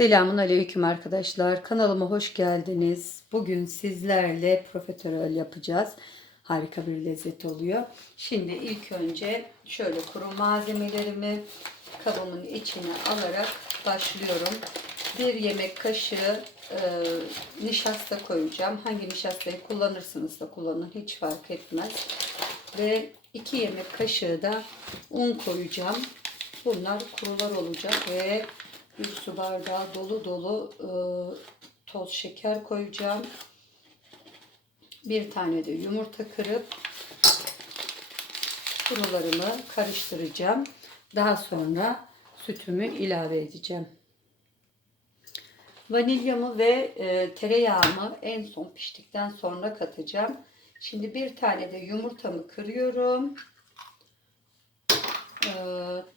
Selamun aleyküm arkadaşlar. Kanalıma hoş geldiniz. Bugün sizlerle profiterol yapacağız. Harika bir lezzet oluyor. Şimdi ilk önce şöyle kuru malzemelerimi kabımın içine alarak başlıyorum. Bir yemek kaşığı e, nişasta koyacağım. Hangi nişastayı kullanırsınız da kullanın hiç fark etmez. Ve 2 yemek kaşığı da un koyacağım. Bunlar kurular olacak ve bir su bardağı dolu dolu e, toz şeker koyacağım. Bir tane de yumurta kırıp kurularımı karıştıracağım. Daha sonra sütümü ilave edeceğim. Vanilyamı ve e, tereyağımı en son piştikten sonra katacağım. Şimdi bir tane de yumurtamı kırıyorum. E,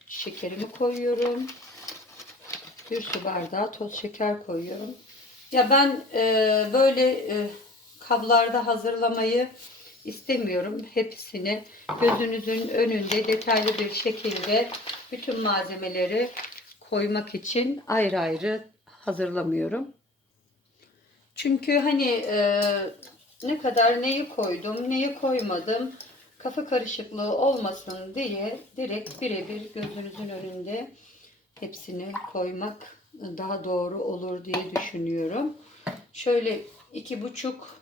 şekerimi koyuyorum. Bir su bardağı toz şeker koyuyorum. Ya ben e, böyle e, kablarda hazırlamayı istemiyorum. Hepsini gözünüzün önünde detaylı bir şekilde bütün malzemeleri koymak için ayrı ayrı hazırlamıyorum. Çünkü hani e, ne kadar neyi koydum, neyi koymadım kafa karışıklığı olmasın diye direkt birebir gözünüzün önünde hepsini koymak daha doğru olur diye düşünüyorum. Şöyle iki buçuk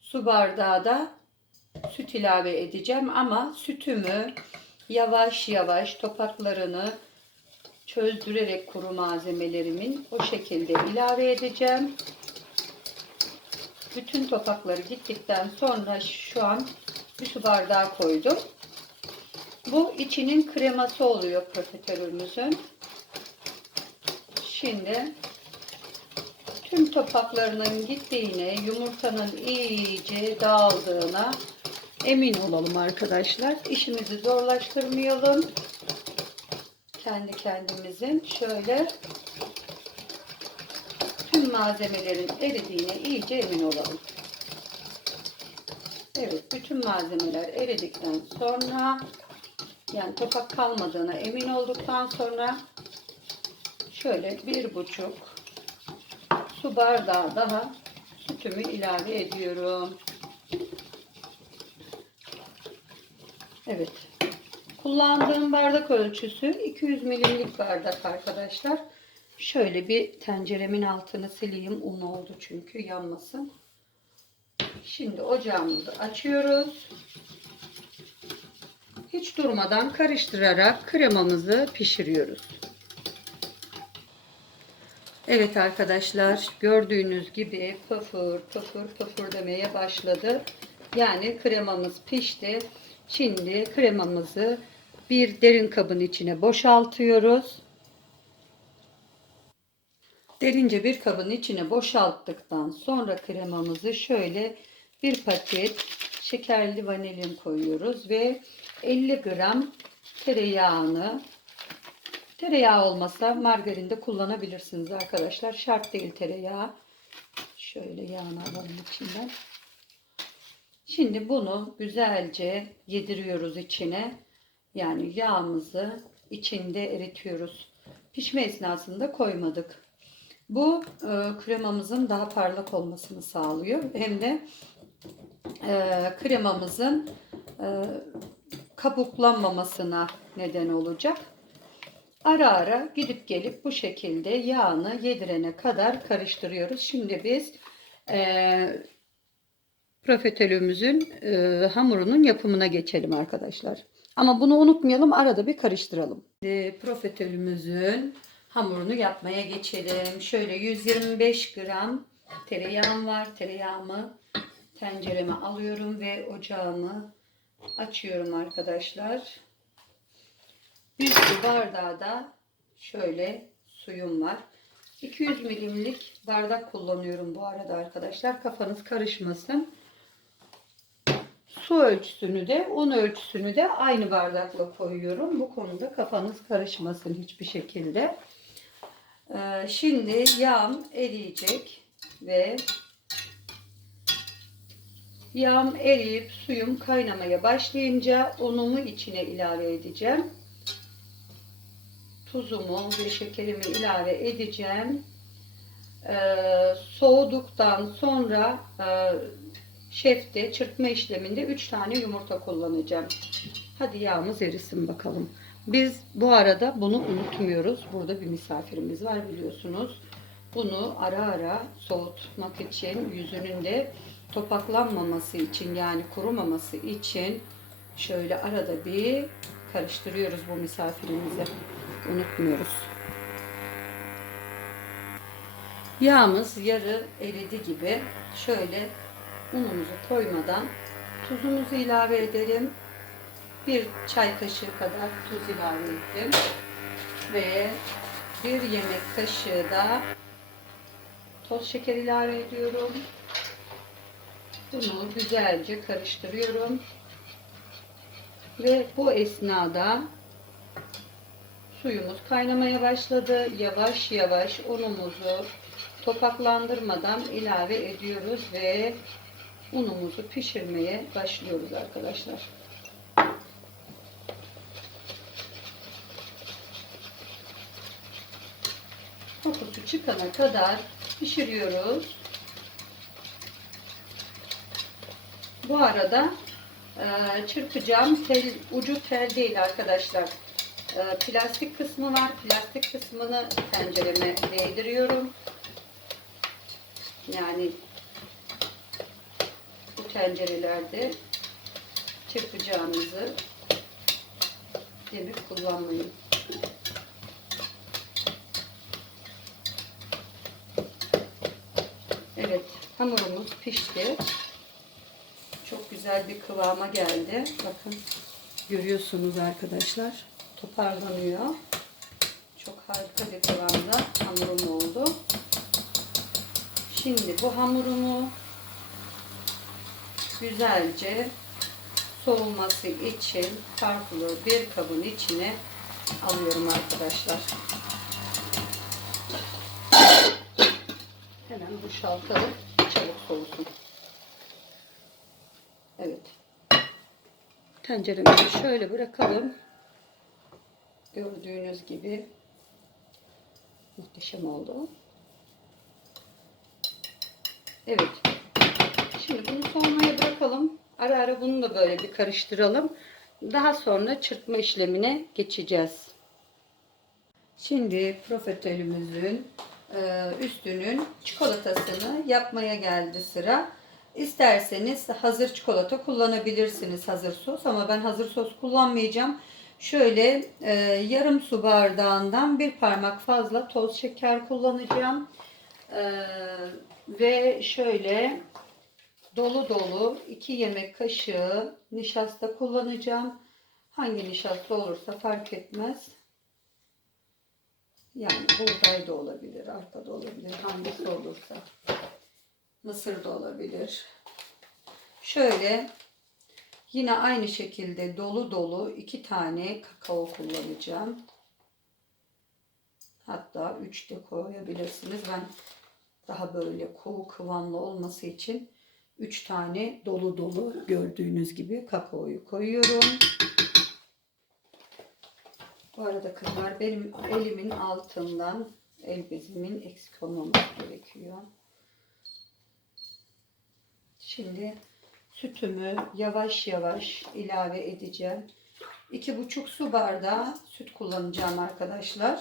su bardağı da süt ilave edeceğim ama sütümü yavaş yavaş topaklarını çözdürerek kuru malzemelerimin o şekilde ilave edeceğim. Bütün topakları gittikten sonra şu an bir su bardağı koydum. Bu içinin kreması oluyor profiterolümüzün. Şimdi tüm topaklarının gittiğine, yumurtanın iyice dağıldığına emin olalım arkadaşlar. İşimizi zorlaştırmayalım. Kendi kendimizin şöyle tüm malzemelerin eridiğine iyice emin olalım. Evet, bütün malzemeler eridikten sonra yani topak kalmadığına emin olduktan sonra şöyle bir buçuk su bardağı daha sütümü ilave ediyorum. Evet. Kullandığım bardak ölçüsü 200 milimlik bardak arkadaşlar. Şöyle bir tenceremin altını sileyim. Un oldu çünkü yanmasın. Şimdi ocağımızı açıyoruz. Hiç durmadan karıştırarak kremamızı pişiriyoruz. Evet arkadaşlar gördüğünüz gibi pıfır pıfır pıfır demeye başladı. Yani kremamız pişti. Şimdi kremamızı bir derin kabın içine boşaltıyoruz. Derince bir kabın içine boşalttıktan sonra kremamızı şöyle bir paket şekerli vanilin koyuyoruz ve 50 gram tereyağını tereyağı olmasa margarin de kullanabilirsiniz arkadaşlar. Şart değil tereyağı. Şöyle yağını alalım içinden. Şimdi bunu güzelce yediriyoruz içine. Yani yağımızı içinde eritiyoruz. Pişme esnasında koymadık. Bu e, kremamızın daha parlak olmasını sağlıyor. Hem de e, kremamızın e, kabuklanmamasına neden olacak. Ara ara gidip gelip bu şekilde yağını yedirene kadar karıştırıyoruz. Şimdi biz e, profiterolümüzün e, hamurunun yapımına geçelim arkadaşlar. Ama bunu unutmayalım arada bir karıştıralım. E, profiterolümüzün hamurunu yapmaya geçelim. Şöyle 125 gram tereyağım var. Tereyağımı tencereme alıyorum ve ocağımı açıyorum arkadaşlar. Bir su bardağı da şöyle suyum var. 200 milimlik bardak kullanıyorum bu arada arkadaşlar. Kafanız karışmasın. Su ölçüsünü de un ölçüsünü de aynı bardakla koyuyorum. Bu konuda kafanız karışmasın hiçbir şekilde. Ee, şimdi yağım eriyecek ve yağım eriyip suyum kaynamaya başlayınca unumu içine ilave edeceğim. Tuzumu ve şekerimi ilave edeceğim. Ee, soğuduktan sonra e, şefte çırpma işleminde 3 tane yumurta kullanacağım. Hadi yağımız erisin bakalım. Biz bu arada bunu unutmuyoruz. Burada bir misafirimiz var biliyorsunuz. Bunu ara ara soğutmak için yüzünün de topaklanmaması için yani kurumaması için şöyle arada bir karıştırıyoruz bu misafirimizi. Unutmuyoruz. Yağımız yarı eridi gibi şöyle unumuzu koymadan tuzumuzu ilave edelim. Bir çay kaşığı kadar tuz ilave ettim. Ve bir yemek kaşığı da toz şeker ilave ediyorum. Bunu güzelce karıştırıyorum. Ve bu esnada suyumuz kaynamaya başladı. Yavaş yavaş unumuzu topaklandırmadan ilave ediyoruz ve unumuzu pişirmeye başlıyoruz arkadaşlar. Kokusu çıkana kadar pişiriyoruz. Bu arada e, çırpacağım tel, ucu tel değil arkadaşlar. E, plastik kısmı var. Plastik kısmını tencereme değdiriyorum. Yani bu tencerelerde çırpacağınızı demir kullanmayın. Evet, hamurumuz pişti. Çok güzel bir kıvama geldi. Bakın görüyorsunuz arkadaşlar. Toparlanıyor. Çok harika bir kıvamda hamurum oldu. Şimdi bu hamurumu güzelce soğuması için farklı bir kabın içine alıyorum arkadaşlar. Hemen boşaltalım. Çabuk soğusun. Evet. Tenceremizi şöyle bırakalım. Gördüğünüz gibi muhteşem oldu. Evet. Şimdi bunu soğumaya bırakalım. Ara ara bunu da böyle bir karıştıralım. Daha sonra çırpma işlemine geçeceğiz. Şimdi profiterolümüzün e, üstünün çikolatasını yapmaya geldi sıra. İsterseniz hazır çikolata kullanabilirsiniz hazır sos ama ben hazır sos kullanmayacağım. Şöyle e, yarım su bardağından bir parmak fazla toz şeker kullanacağım. E, ve şöyle dolu dolu 2 yemek kaşığı nişasta kullanacağım. Hangi nişasta olursa fark etmez. Yani buğday da olabilir, arpa da olabilir, hangisi olursa. Mısır da olabilir. Şöyle yine aynı şekilde dolu dolu iki tane kakao kullanacağım. Hatta 3 de koyabilirsiniz. Ben daha böyle koyu kıvamlı olması için 3 tane dolu dolu gördüğünüz gibi kakaoyu koyuyorum. Bu arada kızlar benim elimin altından el bezimin eksik olmaması gerekiyor. Şimdi sütümü yavaş yavaş ilave edeceğim. 2,5 su bardağı süt kullanacağım arkadaşlar.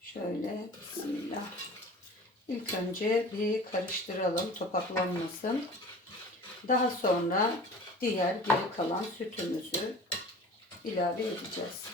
Şöyle bismillah. İlk önce bir karıştıralım topaklanmasın. Daha sonra diğer geri kalan sütümüzü ilave edeceğiz.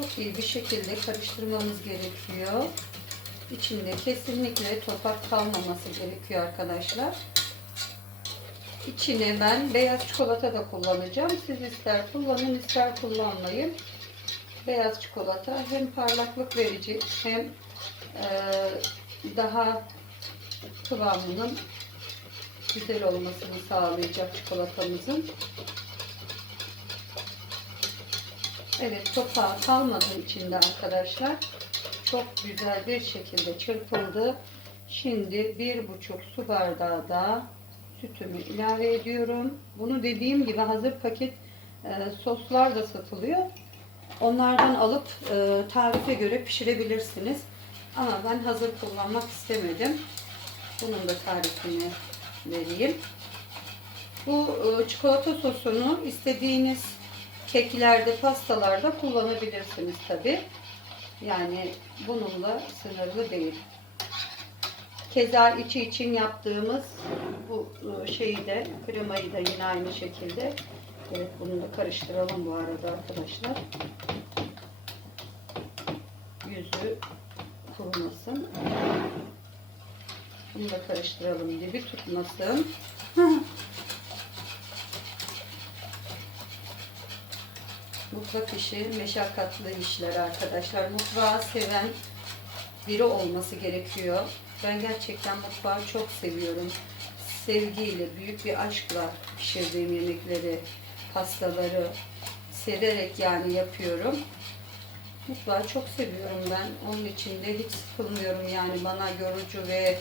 çok iyi bir şekilde karıştırmamız gerekiyor. İçinde kesinlikle topak kalmaması gerekiyor arkadaşlar. İçine ben beyaz çikolata da kullanacağım. Siz ister kullanın ister kullanmayın. Beyaz çikolata hem parlaklık verici hem e, daha kıvamının güzel olmasını sağlayacak çikolatamızın. Evet topağı kalmadı içinde arkadaşlar. Çok güzel bir şekilde çırpıldı. Şimdi bir buçuk su bardağı da sütümü ilave ediyorum. Bunu dediğim gibi hazır paket e, soslar da satılıyor. Onlardan alıp e, tarife göre pişirebilirsiniz. Ama ben hazır kullanmak istemedim. Bunun da tarifini vereyim. Bu e, çikolata sosunu istediğiniz keklerde, pastalarda kullanabilirsiniz tabi. Yani bununla sınırlı değil. Keza içi için yaptığımız bu e, şeyi de, kremayı da yine aynı şekilde. Evet, bunu da karıştıralım bu arada arkadaşlar. Yüzü kurumasın. Bunu da karıştıralım dibi tutmasın. Mutfak işi meşakkatli işler arkadaşlar. Mutfağı seven biri olması gerekiyor. Ben gerçekten mutfağı çok seviyorum. Sevgiyle, büyük bir aşkla pişirdiğim yemekleri, pastaları severek yani yapıyorum. Mutfağı çok seviyorum ben. Onun için de hiç sıkılmıyorum yani bana yorucu ve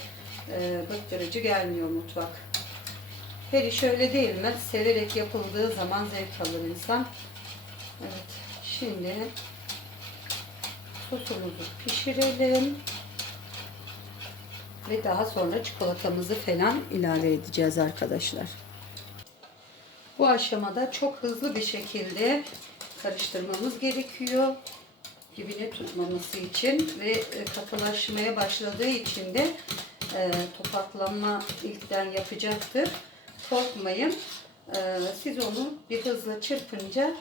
e, bıktırıcı gelmiyor mutfak. Her iş öyle değil mi? Severek yapıldığı zaman zevk alır insan. Evet, şimdi sosumuzu pişirelim. Ve daha sonra çikolatamızı falan ilave edeceğiz arkadaşlar. Bu aşamada çok hızlı bir şekilde karıştırmamız gerekiyor. Dibine tutmaması için ve e, katılaşmaya başladığı için de e, topaklanma ilkten yapacaktır. Korkmayın. E, siz onu bir hızla çırpınca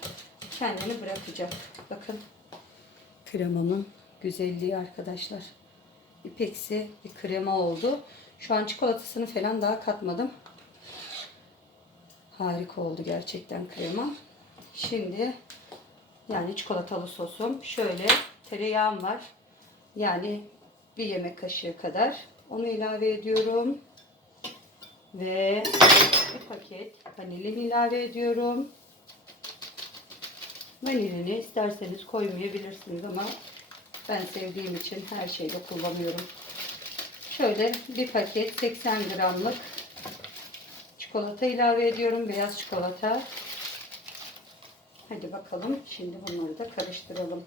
kendini bırakacak. Bakın kremamın güzelliği arkadaşlar. İpeksi bir krema oldu. Şu an çikolatasını falan daha katmadım. Harika oldu gerçekten krema. Şimdi yani çikolatalı sosum. Şöyle tereyağım var. Yani bir yemek kaşığı kadar. Onu ilave ediyorum. Ve bir paket vanilin ilave ediyorum. Vanilini isterseniz koymayabilirsiniz ama ben sevdiğim için her şeyde kullanıyorum. Şöyle bir paket 80 gramlık çikolata ilave ediyorum. Beyaz çikolata. Hadi bakalım. Şimdi bunları da karıştıralım.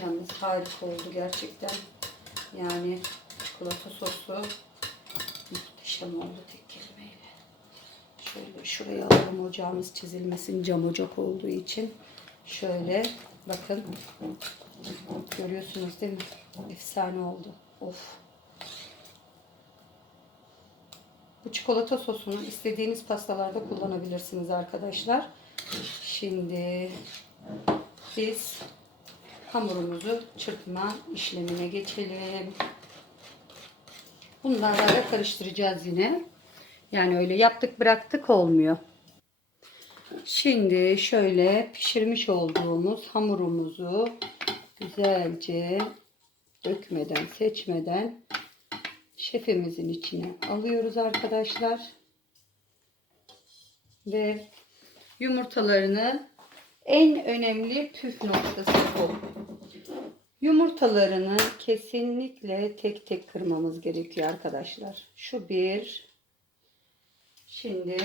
Yalnız harika oldu gerçekten. Yani çikolata sosu muhteşem oldu. Şöyle şuraya alalım ocağımız çizilmesin cam ocak olduğu için. Şöyle bakın. Görüyorsunuz değil mi? Efsane oldu. Of. Bu çikolata sosunu istediğiniz pastalarda kullanabilirsiniz arkadaşlar. Şimdi biz hamurumuzu çırpma işlemine geçelim. Bunlarla da karıştıracağız yine. Yani öyle yaptık bıraktık olmuyor. Şimdi şöyle pişirmiş olduğumuz hamurumuzu güzelce dökmeden, seçmeden şefimizin içine alıyoruz arkadaşlar. Ve yumurtalarını en önemli püf noktası bu. Yumurtalarını kesinlikle tek tek kırmamız gerekiyor arkadaşlar. Şu bir. Şimdi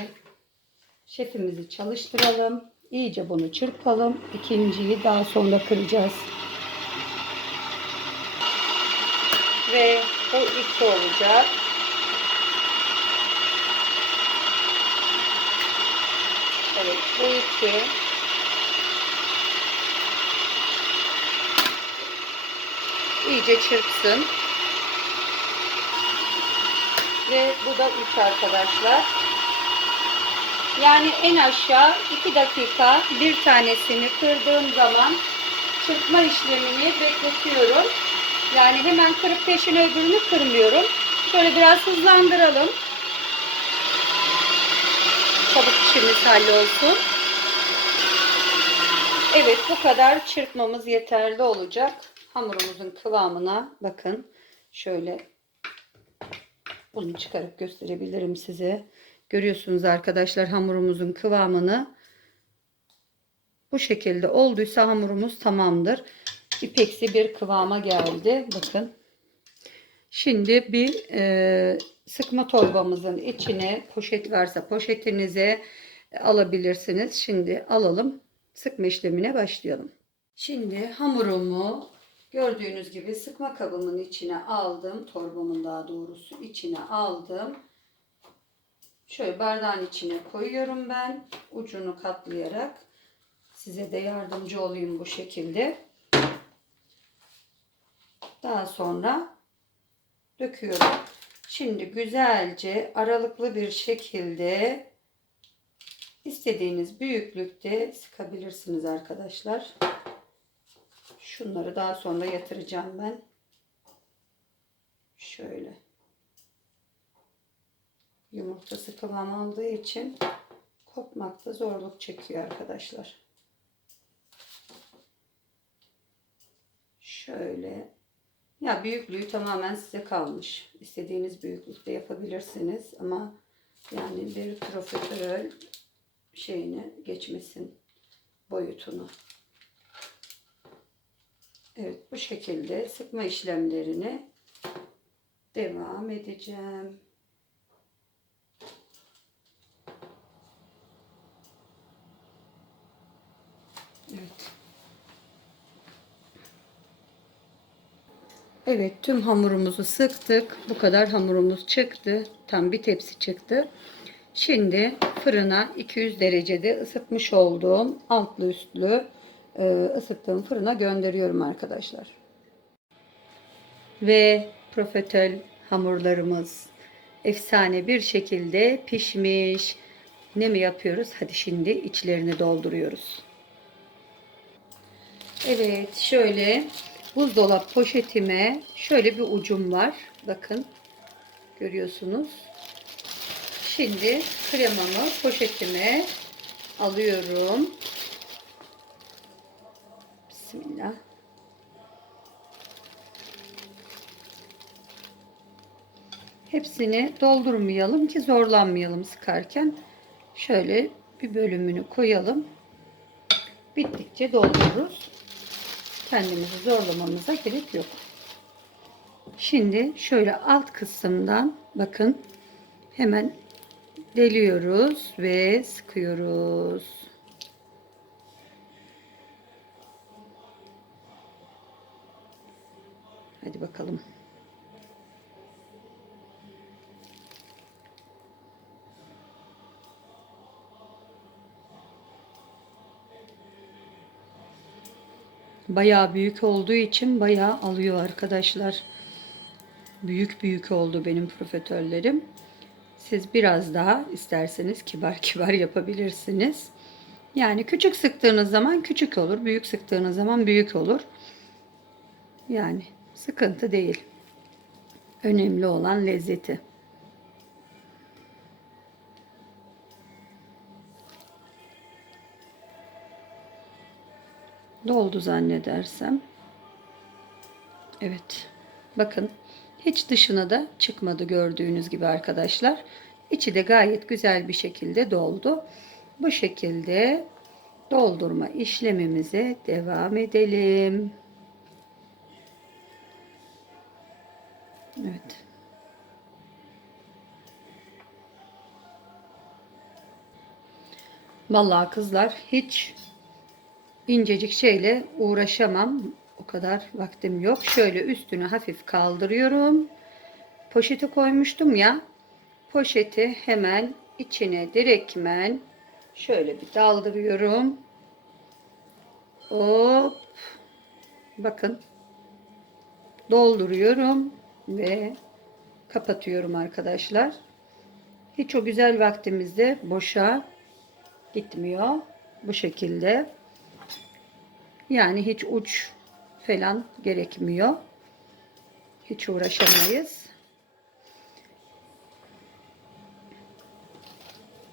şefimizi çalıştıralım. İyice bunu çırpalım. İkinciyi daha sonra kıracağız. Ve bu iki olacak. Evet bu iki. İyice çırpsın. Ve bu da üç arkadaşlar. Yani en aşağı 2 dakika bir tanesini kırdığım zaman çırpma işlemini bekletiyorum. Yani hemen kırıp peşine öbürünü kırmıyorum. Şöyle biraz hızlandıralım. Çabuk işimiz hallolsun. Evet bu kadar çırpmamız yeterli olacak. Hamurumuzun kıvamına bakın. Şöyle bunu çıkarıp gösterebilirim size. Görüyorsunuz arkadaşlar hamurumuzun kıvamını. Bu şekilde olduysa hamurumuz tamamdır. İpeksi bir kıvama geldi. Bakın. Şimdi bir e, sıkma torbamızın içine poşet varsa poşetinize alabilirsiniz. Şimdi alalım. Sıkma işlemine başlayalım. Şimdi hamurumu gördüğünüz gibi sıkma kabımın içine aldım. Torbamın daha doğrusu içine aldım. Şöyle bardağın içine koyuyorum ben. Ucunu katlayarak size de yardımcı olayım bu şekilde. Daha sonra döküyorum. Şimdi güzelce aralıklı bir şekilde istediğiniz büyüklükte sıkabilirsiniz arkadaşlar. Şunları daha sonra yatıracağım ben. Şöyle. Yumurtası kıvam aldığı için kopmakta zorluk çekiyor arkadaşlar. Şöyle. Ya büyüklüğü tamamen size kalmış. İstediğiniz büyüklükte yapabilirsiniz ama yani bir profiterol şeyini geçmesin boyutunu. Evet bu şekilde sıkma işlemlerini devam edeceğim. Evet tüm hamurumuzu sıktık. Bu kadar hamurumuz çıktı. Tam bir tepsi çıktı. Şimdi fırına 200 derecede ısıtmış olduğum altlı üstlü e, ısıttığım fırına gönderiyorum arkadaşlar. Ve profiterol hamurlarımız efsane bir şekilde pişmiş. Ne mi yapıyoruz? Hadi şimdi içlerini dolduruyoruz. Evet şöyle buzdolap poşetime şöyle bir ucum var. Bakın görüyorsunuz. Şimdi kremamı poşetime alıyorum. Bismillah. Hepsini doldurmayalım ki zorlanmayalım sıkarken. Şöyle bir bölümünü koyalım. Bittikçe doldururuz. Kendimizi zorlamamıza gerek yok. Şimdi şöyle alt kısımdan bakın hemen deliyoruz ve sıkıyoruz. Hadi bakalım. Bayağı büyük olduğu için bayağı alıyor arkadaşlar. Büyük büyük oldu benim profiterollerim. Siz biraz daha isterseniz kibar kibar yapabilirsiniz. Yani küçük sıktığınız zaman küçük olur. Büyük sıktığınız zaman büyük olur. Yani sıkıntı değil. Önemli olan lezzeti. Doldu zannedersem. Evet. Bakın hiç dışına da çıkmadı gördüğünüz gibi arkadaşlar. İçi de gayet güzel bir şekilde doldu. Bu şekilde doldurma işlemimize devam edelim. Evet. Vallahi kızlar hiç incecik şeyle uğraşamam. O kadar vaktim yok. Şöyle üstünü hafif kaldırıyorum. Poşeti koymuştum ya. Poşeti hemen içine direktmen şöyle bir daldırıyorum. Hop. Bakın. Dolduruyorum ve kapatıyorum arkadaşlar. Hiç o güzel vaktimizde boşa gitmiyor. Bu şekilde. Yani hiç uç falan gerekmiyor. Hiç uğraşamayız.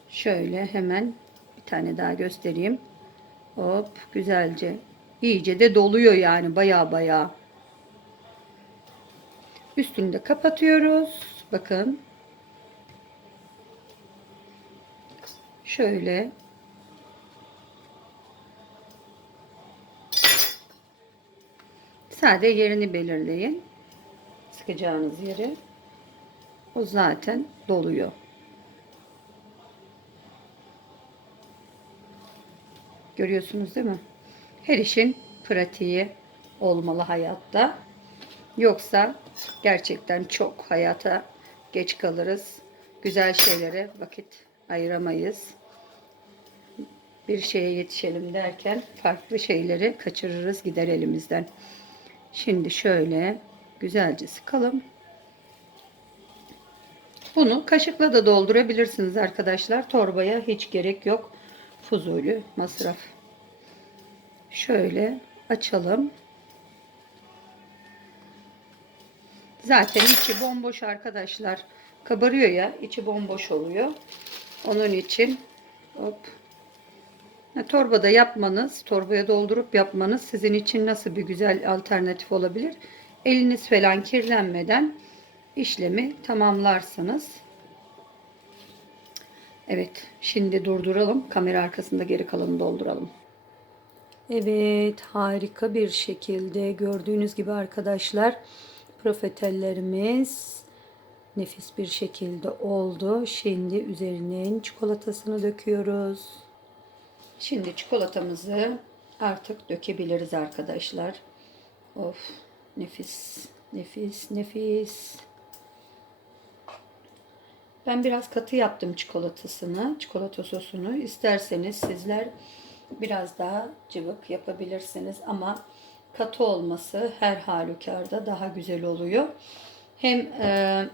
Şöyle hemen bir tane daha göstereyim. Hop güzelce. İyice de doluyor yani baya baya. Üstünü de kapatıyoruz. Bakın. Şöyle. Sade yerini belirleyin. Sıkacağınız yeri. O zaten doluyor. Görüyorsunuz değil mi? Her işin pratiği olmalı hayatta. Yoksa gerçekten çok hayata geç kalırız. Güzel şeylere vakit ayıramayız. Bir şeye yetişelim derken farklı şeyleri kaçırırız gider elimizden. Şimdi şöyle güzelce sıkalım. Bunu kaşıkla da doldurabilirsiniz arkadaşlar. Torbaya hiç gerek yok. Fuzuli masraf. Şöyle açalım. Zaten içi bomboş arkadaşlar. Kabarıyor ya. içi bomboş oluyor. Onun için hop. Torbada yapmanız, torbaya doldurup yapmanız sizin için nasıl bir güzel alternatif olabilir? Eliniz falan kirlenmeden işlemi tamamlarsınız. Evet, şimdi durduralım. Kamera arkasında geri kalanını dolduralım. Evet, harika bir şekilde gördüğünüz gibi arkadaşlar profiterlerimiz nefis bir şekilde oldu. Şimdi üzerine çikolatasını döküyoruz. Şimdi çikolatamızı artık dökebiliriz arkadaşlar. Of nefis nefis nefis. Ben biraz katı yaptım çikolatasını, çikolata sosunu. İsterseniz sizler biraz daha cıvık yapabilirsiniz ama katı olması her halükarda daha güzel oluyor. Hem e,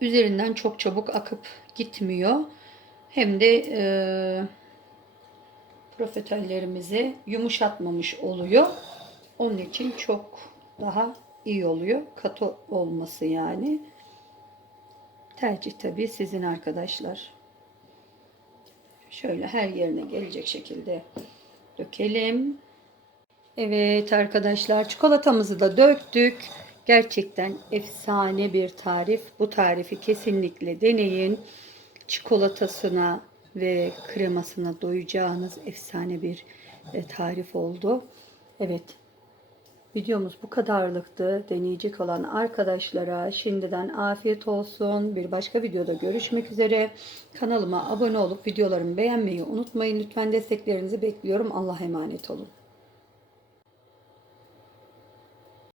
üzerinden çok çabuk akıp gitmiyor. Hem de e, profiterlerimizi yumuşatmamış oluyor. Onun için çok daha iyi oluyor. Katı olması yani. Tercih tabii sizin arkadaşlar. Şöyle her yerine gelecek şekilde dökelim. Evet arkadaşlar çikolatamızı da döktük. Gerçekten efsane bir tarif. Bu tarifi kesinlikle deneyin. Çikolatasına ve kremasına doyacağınız efsane bir e, tarif oldu. Evet. Videomuz bu kadarlıktı. Deneyecek olan arkadaşlara şimdiden afiyet olsun. Bir başka videoda görüşmek üzere. Kanalıma abone olup videolarımı beğenmeyi unutmayın. Lütfen desteklerinizi bekliyorum. Allah'a emanet olun.